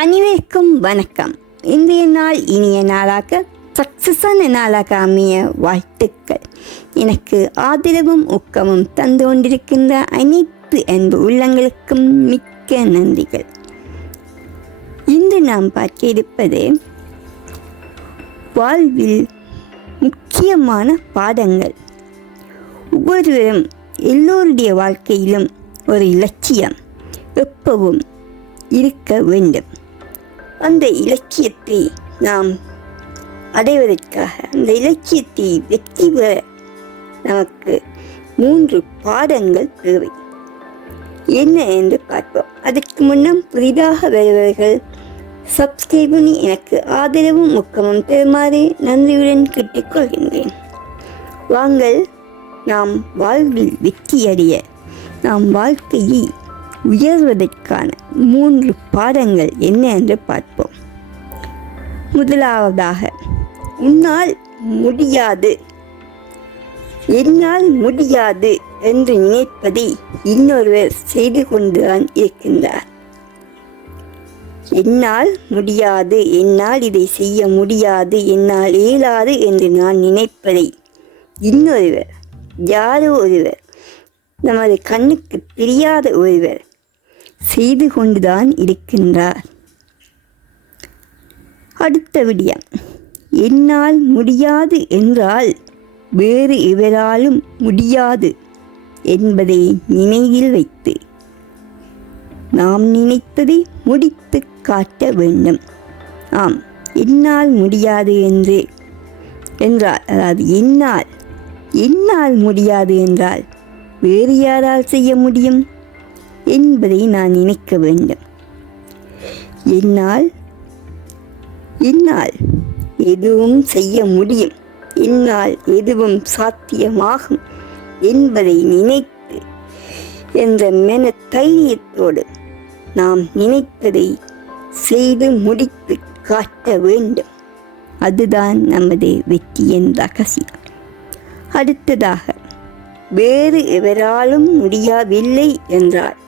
அனைவருக்கும் வணக்கம். இன்றைய நாள் இனிய நாளாக சக்சஸான நாளாக அமைய வாழ்த்துக்கள். எனக்கு ஆதரவும் ஊக்கமும் தந்து கொண்டிருக்கின்ற அனைத்து அன்பு உள்ளங்களுக்கும் மிக்க நன்றிகள். இன்று நாம் பார்க்க இருப்பது வாழ்வில் முக்கியமான பாடங்கள். ஒவ்வொருவரும் எல்லோருடைய வாழ்க்கையிலும் ஒரு இலட்சியம் எப்பவும் இருக்க வேண்டும். அந்த இலட்சியத்தை நாம் அடைவதற்காக, அந்த இலட்சியத்தை வெற்றி பெற நமக்கு 3 பாடங்கள் தேவை. என்ன என்று பார்ப்போம். அதற்கு முன்னம் புதிதாக வருபவர்கள் சப்ஸ்கிரைப் பண்ணி எனக்கு ஆதரவும் ஊக்கமும் தருமாறு நன்றியுடன் கேட்டுக்கொள்கின்றேன். வாங்கள், நாம் வாழ்வில் வெற்றியடைய, நாம் வாழ்க்கையை உயர்வதற்கான 3 பாடங்கள் என்ன என்று பார்ப்போம். முதலாவதாக, உன்னால் முடியாது, என்னால் முடியாது என்று நினைப்பதை இன்னொருவர் செய்து கொண்டுதான் இருக்கின்றார். என்னால் முடியாது, என்னால் இதை செய்ய முடியாது, என்னால் இயலாது என்று நான் நினைப்பதை இன்னொருவர், யாரோ ஒருவர், நமது கண்ணுக்கு தெரியாத ஒருவர் செய்து கொண்டுதான் இருக்கின்றார். அடுத்த விடயம், என்னால் முடியாது என்றால் வேறு எவராலும் முடியாது என்பதை நினைவில் வைத்து நாம் நினைத்ததை முடித்து காட்ட வேண்டும். ஆம், என்னால் முடியாது என்றால், அதாவது என்னால் முடியாது என்றால் வேறு யாரால் செய்ய முடியும் என்பதை நான் நினைக்க வேண்டும். என்னால் எதுவும் செய்ய முடியும், என்னால் எதுவும் சாத்தியமாகும் என்பதை நினைத்து என்ற மன தைரியத்தோடு நாம் நினைத்ததை செய்து முடித்து காட்ட வேண்டும். அதுதான் நமது வெற்றியின் ரகசியம். அடுத்ததாக, வேறு எவராலும் முடியவில்லை என்றால்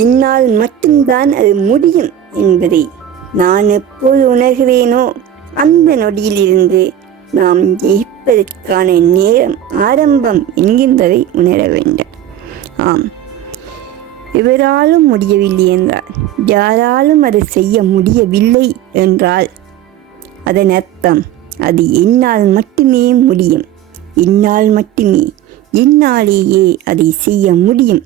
என்னால் மட்டும்தான் அது முடியும் என்பதை நான் எப்போது உணர்கிறேனோ அந்த நொடியிலிருந்து நாம் ஜெயிப்பதற்கான நேரம் ஆரம்பம் என்கின்றதை உணர வேண்டும். ஆம், எவராலும் முடியவில்லை என்றால், யாராலும் அதை செய்ய முடியவில்லை என்றால் அதன் அர்த்தம் அது என்னால் மட்டுமே முடியும், என்னால் மட்டுமே, என்னாலேயே அதை செய்ய முடியும்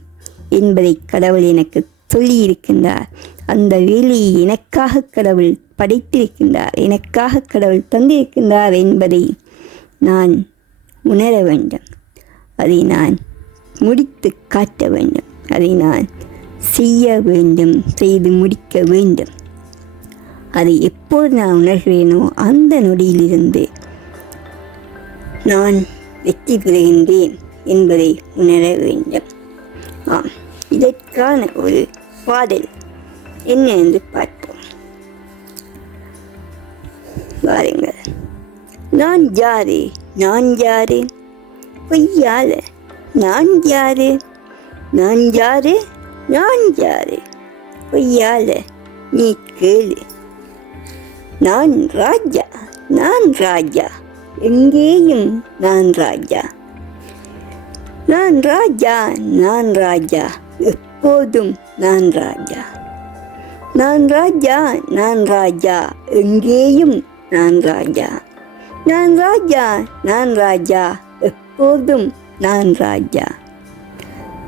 என்பதை கடவுள் எனக்கு சொல்லியிருக்கின்றார். அந்த வேலையை எனக்காக கடவுள் படைத்திருக்கின்றார், எனக்காக கடவுள் தந்திருக்கின்றார் என்பதை நான் உணர வேண்டும். அதை நான் முடித்து காட்ட வேண்டும், அதை நான் செய்ய வேண்டும், செய்து முடிக்க வேண்டும். அதை எப்போது நான் உணர்கிறேனோ அந்த நொடியிலிருந்து நான் வெற்றி பெறுகின்றேன் என்பதை உணர வேண்டும். ஆம், இதற்கான ஒரு பாடல் என்ன என்று பார்ப்போம். வாருங்கள். நான் யாரு, நான் யாரு, பொய்யால நான் யாரு, நான் யாரு, நான் யாரு, பொய்யால நீ கேளு. நான் ராஜா, நான் ராஜா, எங்கேயும் நான் ராஜா, நான் ராஜா, நான் ராஜா, எப்போதும் நான் ராஜா, நான் ராஜா, நான் ராஜா, எங்கேயும் நான் ராஜா, நான் ராஜா, நான் ராஜா, எப்போதும் நான் ராஜா.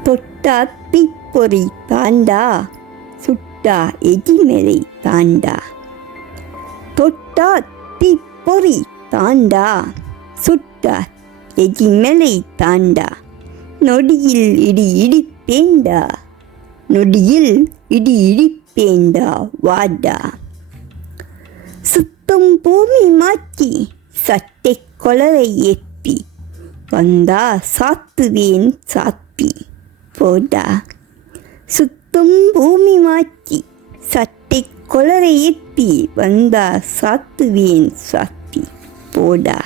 தொட்டா தீப்பொறி தாண்டா, சுட்டா எஜிமலை தாண்டா, தொட்டா தீப்பொறி தாண்டா, சுட்டா எஜிமலை தாண்டா, நொடியில் இடி இடிப்பேண்டா, நொடியில் இடி இடிப்பேண்டா வாடா. சுத்தம் பூமி மாற்றி சட்டை கொலரை ஏற்றி வந்தா சாத்துவேன் சாப்பி போடா. சுத்தம் பூமி மாற்றி சட்டை கொலரை ஏற்றி வந்தா சாத்துவேன் சாப்பி போடா.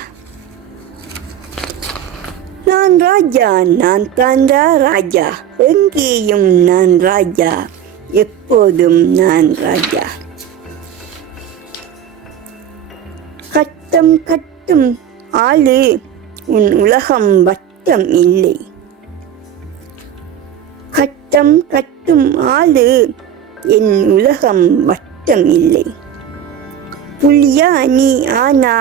நான் ராஜா, நான் தாண்டா ராஜா, எங்கேயும் நான் ராஜா, எப்போதும் நான் ராஜா. கட்டம் கட்டும் ஆளு உன் உலகம் வட்டம் இல்லை. கட்டம் கட்டும் ஆளு என் உலகம் வட்டம் இல்லை. புலியா நீ ஆனா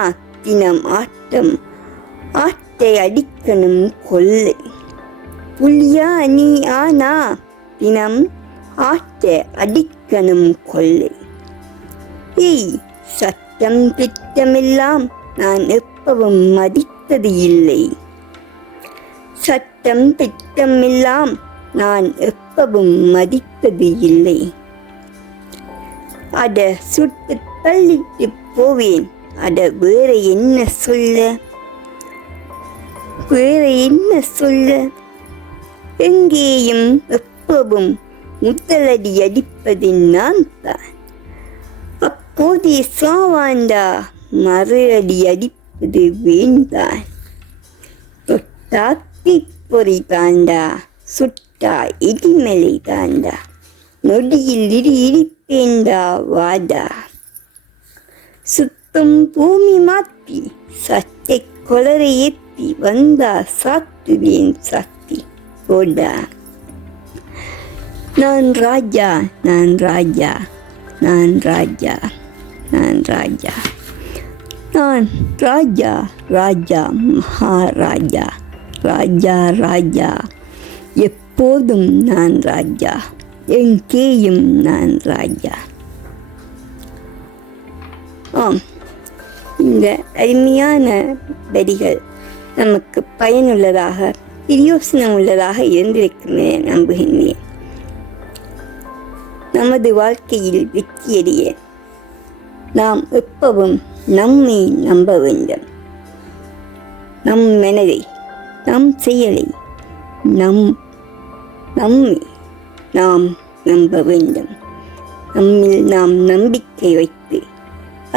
தினம் ஆட்டம், ஆட்டை அடிக்கணும் கொள்ளை. புலியா நீ ஆனா தினம் ஆட்டை அடிக்கணும் கொள்ளை. ஏய், சட்டம் திட்டமெல்லாம் நான் எப்பவும் மதித்தது இல்லை. சட்டம் திட்டமெல்லாம் நான் எப்பவும் மதித்தது இல்லை. அட சுட்டு தள்ளிட்டு போவேன். அட வேற என்ன சொல்ல, வேற என்ன சொல்ல. எங்கேயும் எப்பவும் முதலடி அடிப்பது நான் தான். அப்போதே சாவாண்டா, மறு அடி அடிப்பது வேண்டான். தொட்டா தீப்பொறி தாண்டா, சுட்டா இடிமலை தாண்டா, நொடியில் இடிப்பேண்டா வாடா. சுத்தம் பூமி மாற்றி சட்டை கொளரை ஏற்றி வந்தா சாத்துவேன் சாத்தி போடா. நான் ராஜா, நான் ராஜா, நான் ராஜா, நான் ராஜா, நான் ராஜா, ராஜா மகாராஜா, ராஜா ராஜா, எப்போதும் நான் ராஜா, எங்கேயும் நான் ராஜா. ஆம், இந்த அருமையான வரிகள் நமக்கு பயனுள்ளதாக, பிரயோசனம் உள்ளதாக இருந்திருக்கும் என நம்புகின்றேன். நமது வாழ்க்கையில் வெற்றியடைய நாம் எப்பவும் நம்மை நம்ப வேண்டும். நம் மனதை, நம் செயலை, நம்மை நாம் நம்ப வேண்டும். நம்மில் நாம் நம்பிக்கை வைத்து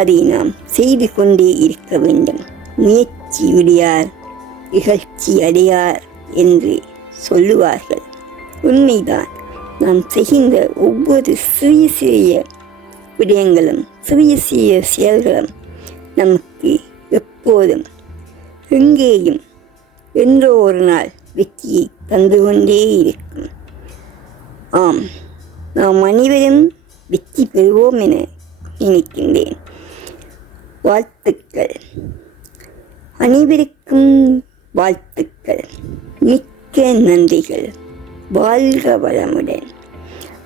அதை நாம் செய்து கொண்டே இருக்க வேண்டும். முயற்சி உடையார் இகழ்ச்சி அடையார் என்று சொல்லுவார்கள். உண்மைதான். நாம் செய்கின்ற ஒவ்வொரு சிறிய சிறிய விடயங்களும், சிறிய சிறிய செயல்களும் நமக்கு எப்போதும் எங்கேயும் என்றோ ஒரு நாள் வெற்றியை தந்து கொண்டே இருக்கும். ஆம், நாம் அனைவரும் வெற்றி பெறுவோம் என நினைக்கின்றேன். வாழ்த்துக்கள், அனைவருக்கும் வாழ்த்துக்கள், மிக்க நன்றிகள். வாழ்க வளமுடன்.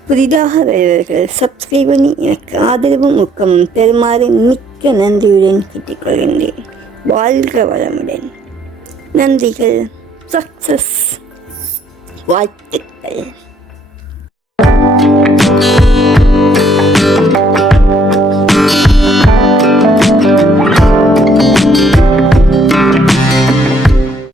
புதிதாக வருபவர்கள் சப்ஸ்கிரைப் பண்ணி எனக்கு ஆதரவும் ஊக்கமும் தருமாறு மிக்க நன்றியுடன் கேட்டுக்கொள்கின்றேன். வாழ்க வளமுடன். நன்றிகள். சக்சஸ். வாழ்த்துக்கள்.